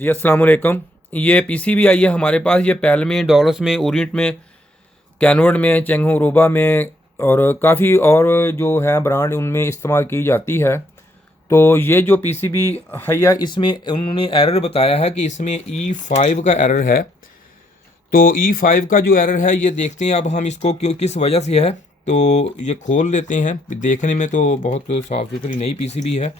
जी अस्सलाम वालेकुम। ये पीसीबी आई है हमारे पास। ये पैल में, डॉलर्स में, ओरिएंट में, कैनवर्ड में, चेंगो रोबा में और काफ़ी और जो है ब्रांड उनमें इस्तेमाल की जाती है। तो ये जो पीसीबी है इसमें उन्होंने एरर बताया है कि इसमें E5 का एरर है। तो E5 का जो एरर है ये देखते हैं अब हम इसको क्यों किस वजह से है। तो ये खोल लेते हैं। देखने में तो बहुत साफ़ सुथरी नई पीसीबी है।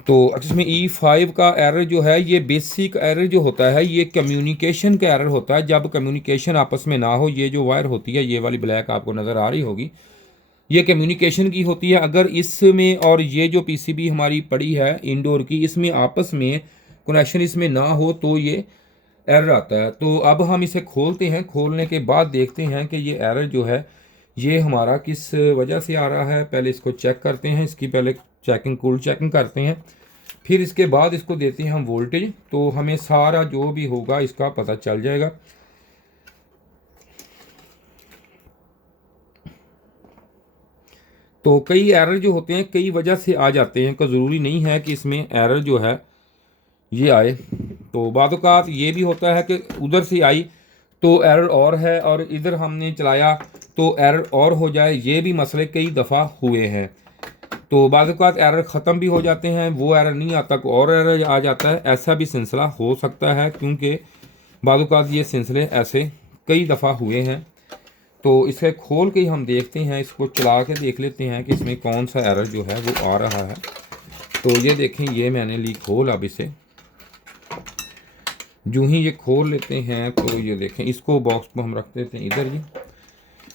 तो इसमें E5 का एरर जो है ये बेसिक एरर जो होता है ये कम्युनिकेशन का एरर होता है। जब कम्युनिकेशन आपस में ना हो, ये जो वायर होती है ये वाली ब्लैक आपको नज़र आ रही होगी, ये कम्युनिकेशन की होती है। अगर इसमें और ये जो पीसीबी हमारी पड़ी है इंडोर की, इसमें आपस में कनेक्शन इसमें ना हो तो ये एरर आता है। तो अब हम इसे खोलते हैं। खोलने के बाद देखते हैं कि ये एरर जो है ये हमारा किस वजह से आ रहा है। पहले इसको चेक करते हैं, इसकी पहले चेकिंग कूल चेकिंग करते हैं, फिर इसके बाद इसको देते हैं हम वोल्टेज। तो हमें सारा जो भी होगा इसका पता चल जाएगा। तो कई एरर जो होते हैं कई वजह से आ जाते हैं, कोई ज़रूरी नहीं है कि इसमें एरर जो है ये आए। तो बाद औक़ात ये भी होता है कि उधर से आई तो एरर और है, और इधर हमने चलाया तो एरर और हो जाए। ये भी मसले कई दफ़ा हुए हैं। तो बाद औक़ात एरर ख़त्म भी हो जाते हैं, वो एरर नहीं आता कोई और एरर आ जाता है। ऐसा भी सिलसिला हो सकता है, क्योंकि बाद औक़ात ये सिलसिले ऐसे कई दफ़ा हुए हैं। तो इसे खोल के ही हम देखते हैं, इसको चला के देख लेते हैं कि इसमें कौन सा एरर जो है वो आ रहा है। तो ये देखें, ये मैंने ली खोल। अब इसे जो ही ये खोल लेते हैं तो ये देखें, इसको बॉक्स को हम रख देते हैं इधर,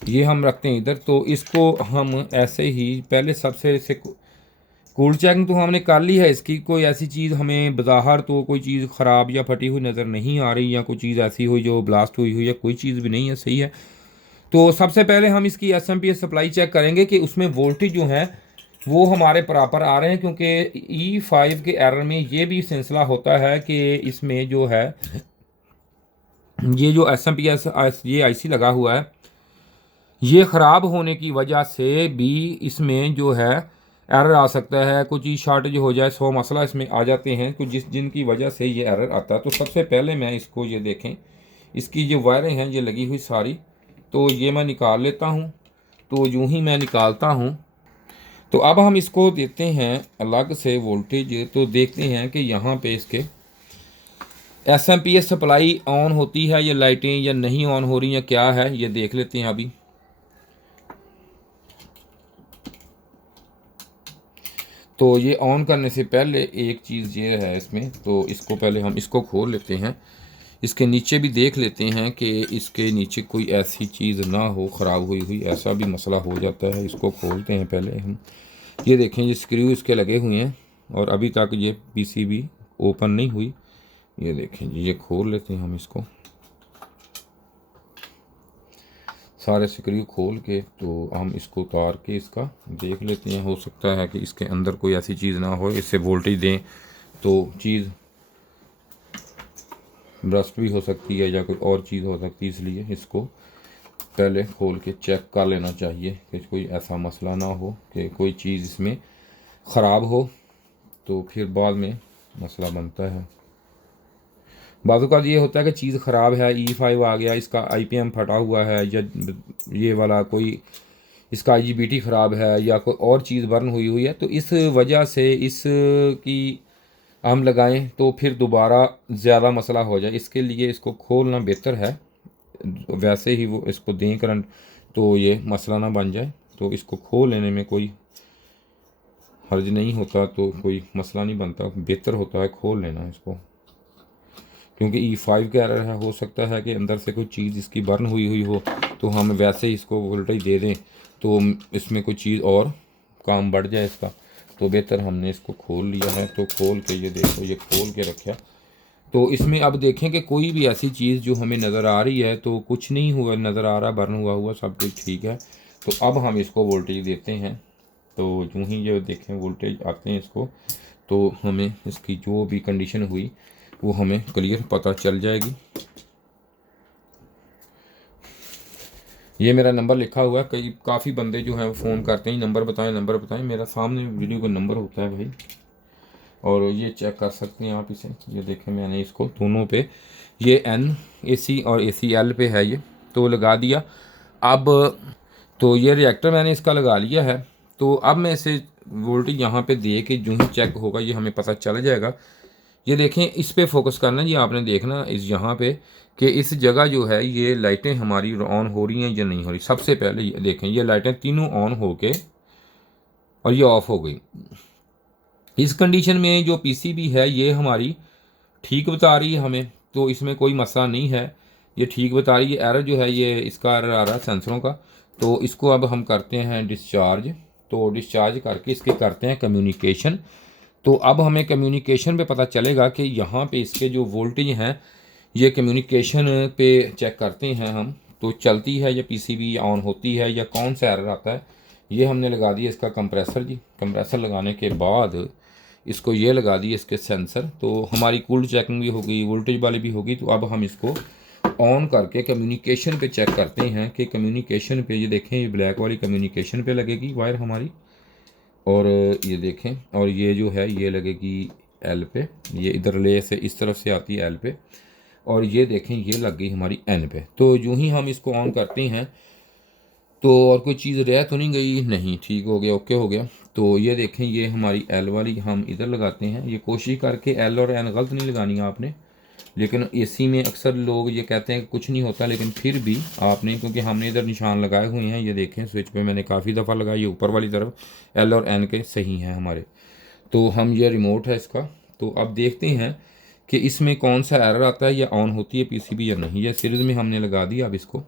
ये हम रखते हैं इधर। तो इसको हम ऐसे ही पहले सबसे इसे कूल चेकिंग तो हमने कर ली है इसकी। कोई ऐसी चीज़ हमें बाहर तो कोई चीज़ ख़राब या फटी हुई नज़र नहीं आ रही, या कोई चीज़ ऐसी हुई जो ब्लास्ट हुई हुई, या कोई चीज़ भी नहीं है, सही है। तो सबसे पहले हम इसकी एसएमपीएस सप्लाई चेक करेंगे कि उसमें वोल्टेज जो है वो हमारे प्रॉपर आ रहे हैं। क्योंकि E5 के एरर में ये भी सिलसिला होता है कि इसमें जो है ये जो एसएमपीएस ये आईसी लगा हुआ है, ये ख़राब होने की वजह से भी इसमें जो है एरर आ सकता है। कुछ चीज़ शॉर्टेज हो जाए, 100 मसला इसमें आ जाते हैं कुछ जिनकी वजह से ये एरर आता है। तो सबसे पहले मैं इसको ये देखें, इसकी जो वायरें हैं ये लगी हुई सारी, तो ये मैं निकाल लेता हूँ। तो यूँ ही मैं निकालता हूँ तो अब हम इसको देते हैं अलग से वोल्टेज। तो देखते हैं कि यहाँ पे इसके एसएमपीएस सप्लाई ऑन होती है या लाइटें या नहीं ऑन हो रही हैं, क्या है ये देख लेते हैं अभी। तो ये ऑन करने से पहले एक चीज़ ये है इसमें, तो इसको पहले हम इसको खोल लेते हैं। इसके नीचे भी देख लेते हैं कि इसके नीचे कोई ऐसी चीज़ ना हो ख़राब हुई हुई, ऐसा भी मसला हो जाता है। इसको खोलते हैं पहले हम। ये देखें, ये स्क्रू इसके लगे हुए हैं और अभी तक ये पीसीबी ओपन नहीं हुई। ये देखें जी, ये खोल लेते हैं हम इसको, सारे स्क्रू खोल के। तो हम इसको उतार के इसका देख लेते हैं। हो सकता है कि इसके अंदर कोई ऐसी चीज़ ना हो, इससे वोल्टेज दें तो चीज़ ब्रस्ट भी हो सकती है या कोई और चीज़ हो सकती है। इसलिए इसको पहले खोल के चेक कर लेना चाहिए कि कोई ऐसा मसला ना हो कि कोई चीज़ इसमें ख़राब हो, तो फिर बाद में मसला बनता है। बाज़ औक़ात ये होता है कि चीज़ ख़राब है, E5 आ गया, इसका IPM फटा हुआ है, या ये वाला कोई इसका IGBT ख़राब है, या कोई और चीज़ बर्न हुई हुई है। तो इस वजह से इसकी हम लगाएं तो फिर दोबारा ज़्यादा मसला हो जाए, इसके लिए इसको खोलना बेहतर है। वैसे ही वो इसको दें करंट तो ये मसला ना बन जाए। तो इसको खोल लेने में कोई हर्ज नहीं होता, तो कोई मसला नहीं बनता, बेहतर होता है खोल लेना इसको। क्योंकि E5 का एरर है, हो सकता है कि अंदर से कोई चीज़ इसकी बर्न हुई हुई हो, तो हम वैसे ही इसको वोल्टेज दे दें तो इसमें कोई चीज़ और काम बढ़ जाए इसका। तो बेहतर हमने इसको खोल लिया है। तो खोल के ये देखो, ये खोल के रखा। तो इसमें अब देखें कि कोई भी ऐसी चीज़ जो हमें नज़र आ रही है तो कुछ नहीं हुआ नज़र आ रहा, बर्न हुआ सब कुछ ठीक है। तो अब हम इसको वोल्टेज देते हैं। तो यूँ ही ये देखें वोल्टेज आते हैं इसको, तो हमें इसकी जो भी कंडीशन हुई वो हमें क्लियर पता चल जाएगी। ये मेरा नंबर लिखा हुआ है। काफ़ी बंदे जो हैं फ़ोन करते हैं, नंबर बताएं नंबर बताएं। मेरा सामने वीडियो का नंबर होता है भाई, और ये चेक कर सकते हैं आप इसे। ये देखें मैंने इसको दोनों पे, ये NAC और ACL पे है ये, तो लगा दिया। अब तो ये रिएक्टर मैंने इसका लगा लिया है। तो अब मैं इसे वोल्टेज यहाँ पे दे के जो ही चेक होगा ये हमें पता चल जाएगा। ये देखें, इस पे फोकस करना जी आपने, देखना इस यहाँ पे कि इस जगह जो है ये लाइटें हमारी ऑन हो रही हैं या नहीं हो रही। सबसे पहले ये देखें, ये लाइटें तीनों ऑन हो के और ये ऑफ हो गई। इस कंडीशन में जो PCB है ये हमारी ठीक बता रही है हमें, तो इसमें कोई मसला नहीं है, ये ठीक बता रही है। एरर जो है ये इसका एरर आ रहा है सेंसरों का। तो इसको अब हम करते हैं डिस्चार्ज। तो डिस्चार्ज करके इसके करते हैं कम्युनिकेशन। तो अब हमें कम्युनिकेशन पे पता चलेगा कि यहाँ पे इसके जो वोल्टेज हैं ये कम्युनिकेशन पे चेक करते हैं हम, तो चलती है या PCB ऑन होती है या कौन सा एरर आता है। ये हमने लगा दिया इसका कंप्रेसर जी। कंप्रेसर लगाने के बाद इसको ये लगा दिए इसके सेंसर। तो हमारी कूल्ड चेकिंग भी होगी, वोल्टेज वाली भी होगी। तो अब हम इसको ऑन करके कम्युनिकेशन पे चेक करते हैं कि कम्युनिकेशन पे, ये देखें ये ब्लैक वाली कम्युनिकेशन पे लगेगी वायर हमारी, और ये देखें, और ये जो है ये लगेगी L पे, ये इधर ले से इस तरफ से आती है L पे, और ये देखें ये लग गई हमारी N पे। तो यूँ ही हम इसको ऑन करते हैं तो और कोई चीज़ रह तो नहीं गई, नहीं, ठीक हो गया, ओके हो गया। तो ये देखें ये हमारी L वाली हम इधर लगाते हैं। ये कोशिश करके L और N गलत नहीं लगानी है आपने, लेकिन AC में अक्सर लोग ये कहते हैं कि कुछ नहीं होता, लेकिन फिर भी आपने, क्योंकि हमने इधर निशान लगाए हुए हैं, ये देखें स्विच पे मैंने काफ़ी दफ़ा लगाई, ये ऊपर वाली तरफ L और N के सही हैं हमारे। तो हम, ये रिमोट है इसका। तो अब देखते हैं कि इसमें कौन सा एरर आता है, या ऑन होती है PCB या नहीं। ये सीरीज़ में हमने लगा दिया अब इसको।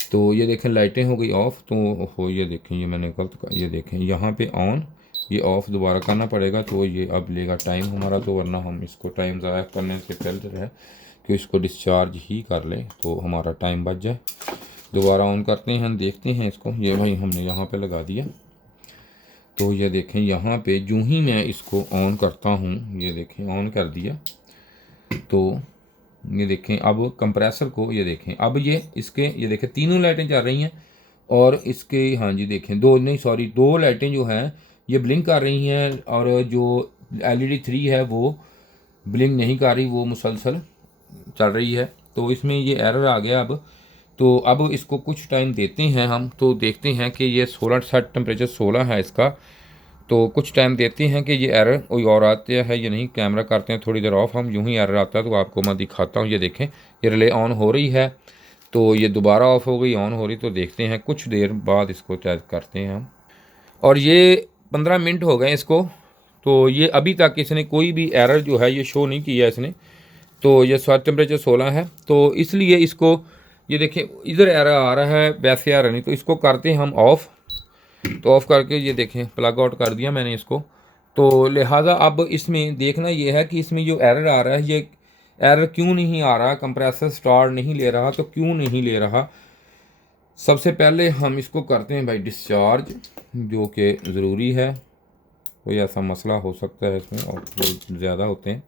तो ये देखें लाइटें हो गई ऑफ। तो हो, ये देखें ये मैंने गलत, ये देखें यहाँ पे ऑन, ये ऑफ दोबारा करना पड़ेगा। तो ये अब लेगा टाइम हमारा, तो वरना हम इसको टाइम ज़ाया करने से पहले है कि इसको डिस्चार्ज ही कर लें तो हमारा टाइम बच जाए। दोबारा ऑन करते हैं, देखते हैं इसको। ये भाई हमने यहाँ पे लगा दिया। तो ये देखें यहाँ पे यूँ ही मैं इसको ऑन करता हूँ, ये देखें ऑन कर दिया। तो ये देखें अब कंप्रेसर को, ये देखें अब ये इसके, ये देखें तीनों लाइटें चल रही हैं, और इसके, हाँ जी देखें दो, नहीं सॉरी, दो लाइटें जो हैं ये ब्लिंक कर रही हैं, और जो LED 3 है वो ब्लिंक नहीं कर रही, वो मुसलसल चल रही है। तो इसमें ये एरर आ गया अब। तो अब इसको कुछ टाइम देते हैं हम, तो देखते हैं कि ये 16 सेट टेम्परेचर 16 है इसका। तो कुछ टाइम देते हैं कि ये एरर कोई और आते है या नहीं। कैमरा करते हैं थोड़ी देर ऑफ हम, यूँ ही एरर आता है तो आपको मैं दिखाता हूँ। ये देखें ये रिले ऑन हो रही है, तो ये दोबारा ऑफ हो गई, ऑन हो रही। तो देखते हैं कुछ देर बाद इसको चेक करते हैं हम। और ये 15 मिनट हो गए इसको, तो ये अभी तक इसने कोई भी एरर जो है ये शो नहीं किया इसने। तो ये सेट टेम्परेचर 16 है, तो इसलिए इसको, ये देखें इधर एरर आ रहा है, वैसे एरर नहीं। तो इसको करते हैं हम ऑफ़। तो ऑफ़ करके ये देखें प्लग आउट कर दिया मैंने इसको। तो लिहाजा अब इसमें देखना ये है कि इसमें जो एरर आ रहा है ये एरर क्यों नहीं आ रहा, कंप्रेसर स्टार्ट नहीं ले रहा, तो क्यों नहीं ले रहा। सबसे पहले हम इसको करते हैं भाई डिस्चार्ज, जो कि ज़रूरी है। कोई ऐसा मसला हो सकता है इसमें और बहुत ज़्यादा होते हैं।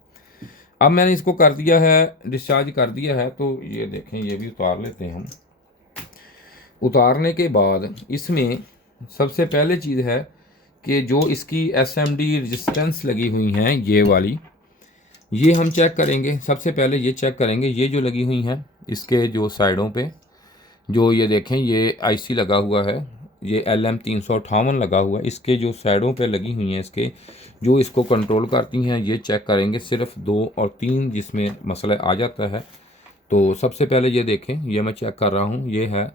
अब मैंने इसको कर दिया है, डिस्चार्ज कर दिया है। तो ये देखें ये भी उतार लेते हैं हम। उतारने के बाद इसमें सबसे पहले चीज़ है कि जो इसकी SMD रेजिस्टेंस लगी हुई हैं ये वाली, ये हम चेक करेंगे। सबसे पहले ये चेक करेंगे, ये जो लगी हुई हैं इसके जो साइडों पे, जो ये देखें ये IC लगा हुआ है, ये LM358 लगा हुआ है, इसके जो साइडों पे लगी हुई हैं इसके, जो इसको कंट्रोल करती हैं, ये चेक करेंगे। सिर्फ 2 और 3 जिसमें मसला आ जाता है। तो सबसे पहले ये देखें, ये मैं चेक कर रहा हूँ, ये है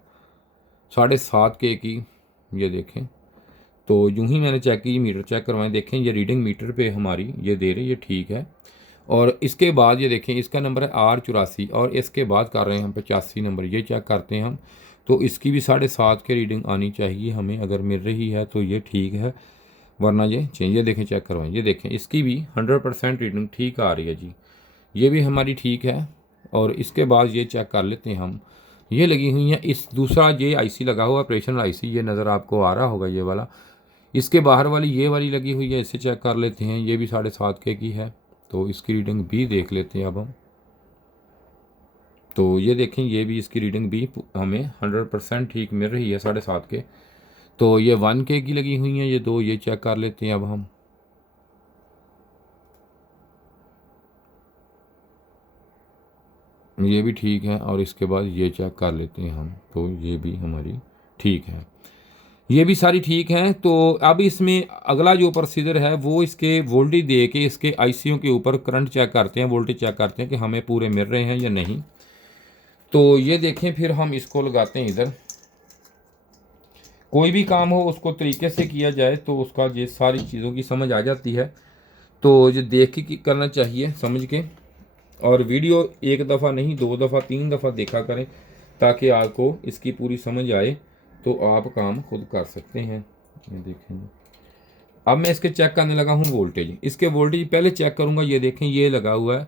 7.5 K की, ये देखें। तो यूँ ही मैंने चेक की, मीटर चेक करवाएं, देखें ये रीडिंग मीटर पे हमारी ये दे रही है, ठीक है। और इसके बाद ये देखें इसका नंबर है R84, और इसके बाद कर रहे हैं हम 85 नंबर, ये चेक करते हैं हम। तो इसकी भी 7.5 की रीडिंग आनी चाहिए हमें, अगर मिल रही है तो ये ठीक है, वरना ये चाहिए। ये देखें चेक करवाएं, ये देखें इसकी भी 100% रीडिंग ठीक आ रही है जी, ये भी हमारी ठीक है। और इसके बाद ये चेक कर लेते हैं हम, ये लगी हुई है इस दूसरा ये IC लगा हुआ ऑपरेशनल IC, ये नज़र आपको आ रहा होगा ये वाला। इसके बाहर वाली ये वाली लगी हुई है, इसे चेक कर लेते हैं, ये भी 7.5 K की है। तो इसकी रीडिंग भी देख लेते हैं अब हम। तो ये देखें ये भी, इसकी रीडिंग भी हमें 100% ठीक मिल रही है 7.5 K। तो ये 1 K की लगी हुई हैं ये दो, ये चेक कर लेते हैं अब हम। ये भी ठीक है, और इसके बाद ये चेक कर लेते हैं हम, तो ये भी हमारी ठीक है, ये भी सारी ठीक हैं। तो अब इसमें अगला जो प्रोसीजर है वो इसके वोल्टेज दे के इसके आईसीओ के ऊपर करंट चेक करते हैं, वोल्टेज चेक करते हैं कि हमें पूरे मिल रहे हैं या नहीं। तो ये देखें, फिर हम इसको लगाते हैं इधर। कोई भी काम हो उसको तरीके से किया जाए तो उसका ये सारी चीज़ों की समझ आ जाती है। तो ये देख के करना चाहिए, समझ के, और वीडियो एक दफ़ा नहीं 2 दफ़ा 3 दफ़ा देखा करें ताकि आपको इसकी पूरी समझ आए, तो आप काम खुद कर सकते हैं। ये देखें, अब मैं इसके चेक करने लगा हूँ वोल्टेज। इसके वोल्टेज पहले चेक करूँगा। ये देखें, ये लगा हुआ है,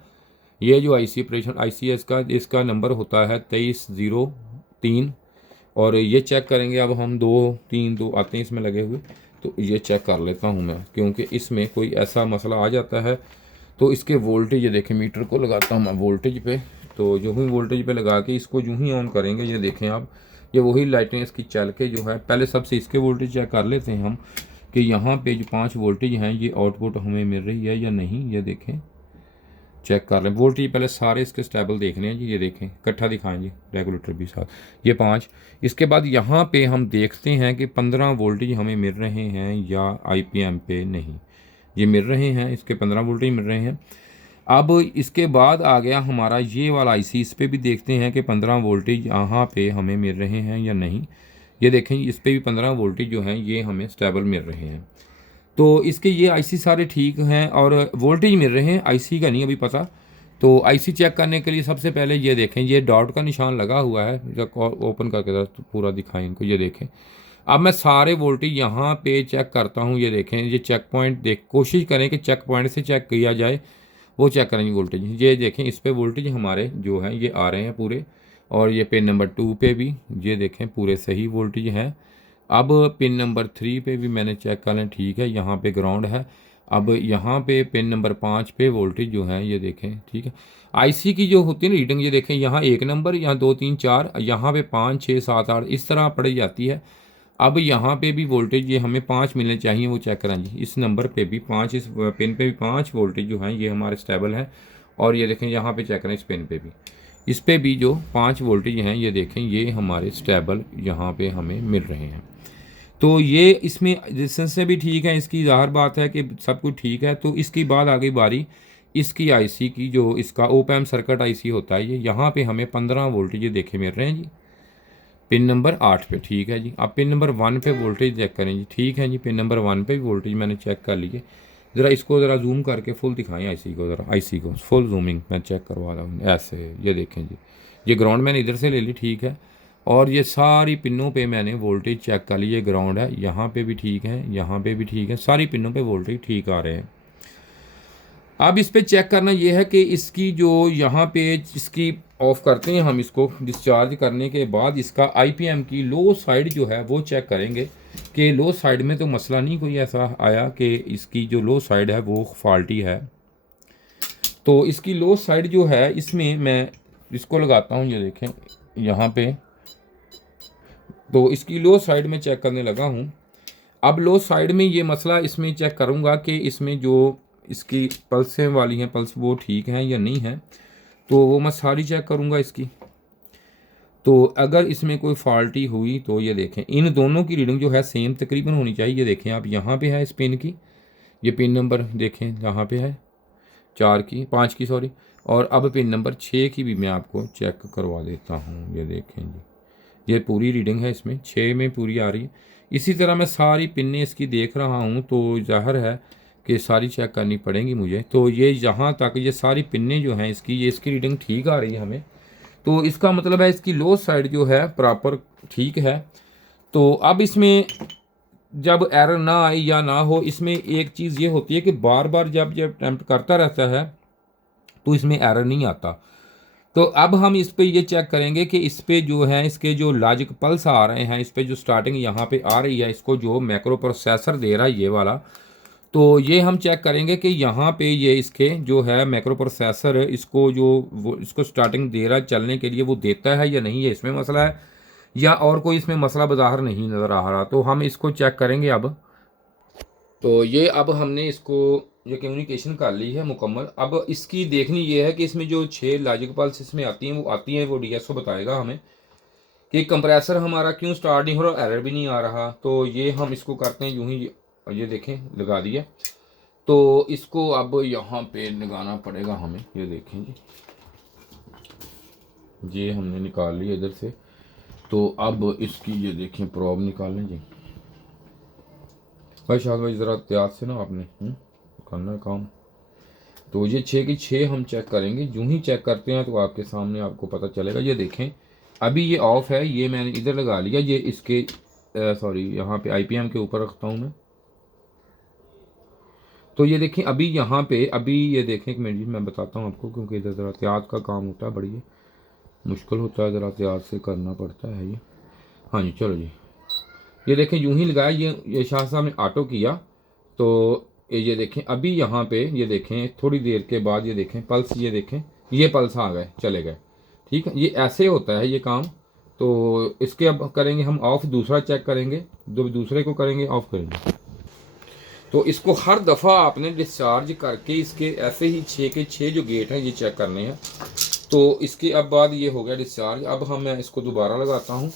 ये जो आईसी ऑपरेशन आईसी है इसका नंबर होता है 2303, और ये चेक करेंगे। अब हम 2 3 2 आते हैं इसमें लगे हुए, तो ये चेक कर लेता हूँ मैं, क्योंकि इसमें कोई ऐसा मसला आ जाता है तो इसके वोल्टेज, ये देखें मीटर को लगाता हूँ मैं वोल्टेज पे। तो जो ही वोल्टेज पे लगा के इसको जो ही ऑन करेंगे, ये देखें आप, ये वही लाइटें इसकी चल के जो है, पहले सबसे इसके वोल्टेज चेक कर लेते हैं हम कि यहाँ पे जो 5 वोल्टेज हैं ये आउटपुट हमें मिल रही है या नहीं। ये देखें, चेक कर लें वोल्टेज, पहले सारे इसके स्टेबल देखने हैं जी। ये देखें, इकट्ठा दिखाएं जी, रेगुलेटर भी साथ, ये 5। इसके बाद यहाँ पे हम देखते हैं कि 15 वोल्टेज हमें मिल रहे हैं या आईपीएम पे नहीं। ये मिल रहे हैं, इसके 15 वोल्टेज मिल रहे हैं। अब इसके बाद आ गया हमारा ये वाला आईसी, इस पर भी देखते हैं कि 15 वोल्टेज यहाँ पे हमें मिल रहे हैं या नहीं। ये देखें, इस पर भी 15 वोल्टेज जो हैं ये हमें स्टेबल मिल रहे हैं। तो इसके ये आईसी सारे ठीक हैं और वोल्टेज मिल रहे हैं, आईसी का नहीं अभी पता। तो आईसी चेक करने के लिए सबसे पहले ये देखें, ये डॉट का निशान लगा हुआ है, जब ओपन करके तो पूरा दिखाएं इनको। ये देखें, अब मैं सारे वोल्टेज यहाँ पे चेक करता हूँ। ये देखें, ये चेक पॉइंट कोशिश करें कि चेक पॉइंट से चेक किया जाए, वो चेक करेंगे वोल्टेज। ये देखें, इस पर वोल्टेज हमारे जो हैं ये आ रहे हैं पूरे, और ये पिन नंबर 2 पे भी ये देखें पूरे सही वोल्टेज हैं। अब पिन नंबर 3 पे भी मैंने चेक कर लें, ठीक है, यहाँ पे ग्राउंड है। अब यहाँ पे पिन नंबर 5 पे वोल्टेज जो है ये देखें, ठीक है। आईसी की जो होती है ना रीडिंग, ये देखें, यहाँ 1 नंबर, यहाँ 2 3 4, यहाँ पे 5 6 7 8 इस तरह पड़ी जाती है। अब यहाँ पे भी वोल्टेज ये हमें 5 मिलने चाहिए, वो चेक करें जी। इस नंबर पे भी 5, इस पिन पे भी 5 वोल्टेज जो हैं ये हमारे स्टेबल हैं। और ये देखें, यहाँ पे चेक करें, इस पिन पे भी, इस पे भी जो 5 वोल्टेज हैं ये देखें, ये हमारे स्टेबल यहाँ पे हमें मिल रहे हैं। तो ये इसमें रेजिस्टेंस से भी ठीक है, इसकी ज़ाहिर बात है कि सब कुछ ठीक है। तो इसकी बाद आ गई बारी इसकी आईसी की, जो इसका ओप एम्प सर्किट आईसी होता है ये, यहाँ पे हमें 15 वोल्टेज देखे मिल रहे हैं जी, पिन नंबर 8 पे, ठीक है जी। अब पिन नंबर 1 पे वोल्टेज चेक करें जी, ठीक है जी, पिन नंबर 1 पे भी वोल्टेज मैंने चेक कर लिए। ज़रा इसको ज़रा जूम करके फुल दिखाएं आईसी को, ज़रा आईसी को फुल जूमिंग मैं चेक करवा रहा हूँ ऐसे। ये देखें जी, ये ग्राउंड मैंने इधर से ले ली, ठीक है, और ये सारी पिनों पे मैंने वोल्टेज चेक कर ली। ये ग्राउंड है, यहाँ पे भी ठीक है, यहाँ पे भी ठीक है, सारी पिनों पे वोल्टेज ठीक आ रहे हैं। अब इस पे चेक करना ये है कि इसकी जो यहाँ पे इसकी ऑफ करते हैं हम, इसको डिस्चार्ज करने के बाद इसका आईपीएम की लो साइड जो है वो चेक करेंगे कि लो साइड में तो मसला नहीं कोई ऐसा आया कि इसकी जो लो साइड है वो फॉल्टी है। तो इसकी लो साइड जो है इसमें मैं इसको लगाता हूँ, ये देखें यहाँ पे, तो इसकी लो साइड में चेक करने लगा हूँ। अब लो साइड में ये मसला इसमें चेक करूँगा कि इसमें जो इसकी पल्सें वाली हैं, पल्स वो ठीक हैं या नहीं है, तो वो मैं सारी चेक करूँगा इसकी। तो अगर इसमें कोई फॉल्टी हुई तो ये देखें, इन दोनों की रीडिंग जो है सेम तकरीबन होनी चाहिए। ये देखें आप, यहाँ पे है इस पिन की, ये पिन नंबर देखें यहाँ पे है 5 की सॉरी, और अब पिन नंबर 6 की भी मैं आपको चेक करवा देता हूँ। ये देखें जी, ये पूरी रीडिंग है इसमें 6 में पूरी आ रही है। इसी तरह मैं सारी पिनें इसकी देख रहा हूँ, तो ज़ाहिर है कि सारी चेक करनी पड़ेंगी मुझे। तो ये यहाँ तक ये सारी पिनें जो हैं इसकी, ये इसकी रीडिंग ठीक आ रही है हमें, तो इसका मतलब है इसकी लो साइड जो है प्रॉपर ठीक है। तो अब इसमें जब एरर ना आए या ना हो, इसमें एक चीज़ ये होती है कि बार बार जब अटैम्प्ट करता रहता है तो इसमें एरर नहीं आता। तो अब हम इस पे ये चेक करेंगे कि इस पे जो है इसके जो लॉजिक पल्स आ रहे हैं, इस पे जो स्टार्टिंग यहाँ पे आ रही है, इसको जो मैक्रो प्रोसेसर दे रहा है ये वाला, तो ये हम चेक करेंगे कि यहाँ पे ये इसके जो है मैक्रो प्रोसेसर इसको जो वो इसको स्टार्टिंग दे रहा है चलने के लिए, वो देता है या नहीं, ये इसमें मसला है, या और कोई इसमें मसला बाहर नहीं नज़र आ रहा। तो हम इसको चेक करेंगे अब। तो ये अब हमने इसको ये कम्युनिकेशन कर ली है मुकम्मल। अब इसकी देखनी ये है कि इसमें जो 6 लॉजिक पल्स इसमें आती हैं वो डीएसओ बताएगा हमें कि कंप्रेसर हमारा क्यों स्टार्ट नहीं हो रहा, एरर भी नहीं आ रहा। तो ये हम इसको करते हैं यूं ही, ये देखें लगा दिया। तो इसको अब यहाँ पे लगाना पड़ेगा हमें, ये देखें जी, ये हमने निकाल लिया इधर से। तो अब इसकी ये देखें प्रॉब निकालें जी। भाई शायद भाई ज़रा त्याग से ना आपने करना है काम। तो ये 6 की 6 हम चेक करेंगे। यूं ही चेक करते हैं तो आपके सामने आपको पता चलेगा। ये देखें अभी ये ऑफ है, ये मैंने इधर लगा लिया, ये इसके सॉरी यहाँ पे आईपीएम के ऊपर रखता हूँ मैं। तो ये देखें अभी यहाँ पे अभी ये देखें, एक मिनट जी मैं बताता हूँ आपको, क्योंकि इधर ज़रा एहतियात का काम होता है, बड़ी मुश्किल होता है, ज़रा एहतियात से करना पड़ता है ये। हाँ जी चलो जी, ये देखें यूं ही लगाया, ये शाह साहब ने ऑटो किया। तो ये देखें अभी यहाँ पे ये देखें थोड़ी देर के बाद ये देखें पल्स, ये देखें ये पल्स आ गए, चले गए। ठीक है, ये ऐसे होता है ये काम। तो इसके अब करेंगे हम ऑफ, दूसरा चेक करेंगे, दूसरे को करेंगे ऑफ करेंगे। तो इसको हर दफ़ा आपने डिस्चार्ज करके इसके ऐसे ही 6 के 6 जो गेट हैं ये चेक करने हैं। तो इसके अब बाद ये हो गया डिस्चार्ज। अब मैं इसको दोबारा लगाता हूँ।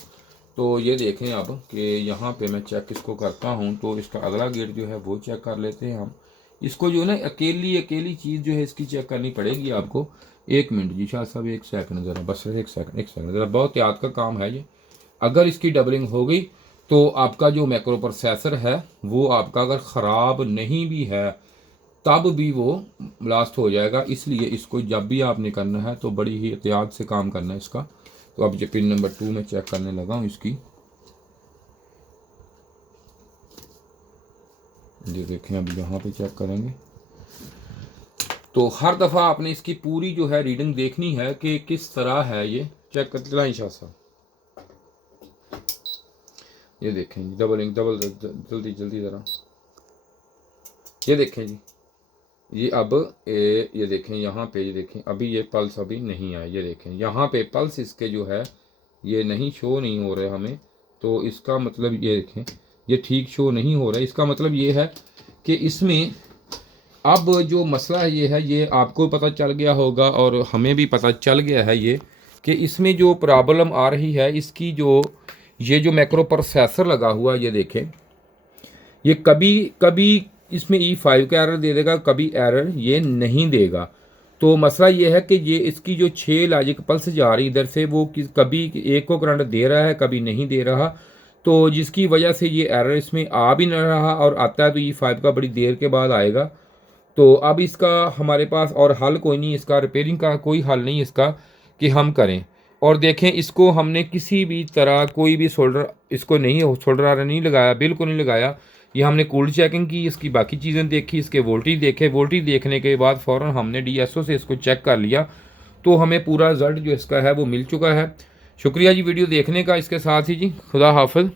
तो ये देखें अब कि यहाँ पे मैं चेक इसको करता हूँ, तो इसका अगला गेट जो है वो चेक कर लेते हैं हम। इसको जो है ना अकेली चीज़ जो है इसकी चेक करनी पड़ेगी आपको। एक मिनट जी शाह साहब, एक सेकंड ज़रा, बस एक सेकंड ज़रा, बहुत याद का काम है ये। अगर इसकी डबलिंग हो गई तो आपका जो मैक्रो प्रोसेसर है वो आपका अगर ख़राब नहीं भी है तब भी वो ब्लास्ट हो जाएगा। इसलिए इसको जब भी आपने करना है तो बड़ी ही एहतियात से काम करना है इसका। तो अब जो पिन नंबर 2 में चेक करने लगा हूँ इसकी, ये देखें अब यहाँ पे चेक करेंगे। तो हर दफ़ा आपने इसकी पूरी जो है रीडिंग देखनी है कि किस तरह है ये। चेक कर चलाएं शाह साहब, ये देखें डबल जल्दी ज़रा, ये देखें जी, ये अब ये देखें यहाँ पे, ये देखें अभी ये पल्स अभी नहीं आया। ये देखें यहाँ पे पल्स इसके जो है ये नहीं शो नहीं हो रहे हमें। तो इसका मतलब ये देखें ये ठीक शो नहीं हो रहा है। इसका मतलब ये है कि इसमें अब जो मसला है ये आपको पता चल गया होगा और हमें भी पता चल गया है ये कि इसमें जो प्रॉब्लम आ रही है इसकी ये जो मैक्रो प्रोसेसर लगा हुआ, ये देखें ये कभी इसमें E5 का एरर दे देगा, कभी एरर ये नहीं देगा। तो मसला ये है कि ये इसकी जो 6 लॉजिक पल्स जा रही इधर से वो कभी एक को करंट दे रहा है, कभी नहीं दे रहा। तो जिसकी वजह से ये एरर इसमें आ भी नहीं रहा, और आता है तो E5 का बड़ी देर के बाद आएगा। तो अब इसका हमारे पास और हल कोई नहीं, इसका रिपेयरिंग का कोई हल नहीं इसका कि हम करें। और देखें इसको हमने किसी भी तरह कोई भी सोल्डर इसको सोल्डर नहीं लगाया, बिल्कुल नहीं लगाया। ये हमने कूल्ड चेकिंग की, इसकी बाकी चीज़ें देखी, इसके वोल्टेज देखे, वोल्टेज देखने के बाद फ़ौरन हमने डीएसओ से इसको चेक कर लिया। तो हमें पूरा रिजल्ट जो इसका है वो मिल चुका है। शुक्रिया जी वीडियो देखने का। इसके साथ ही जी खुदा हाफिज़।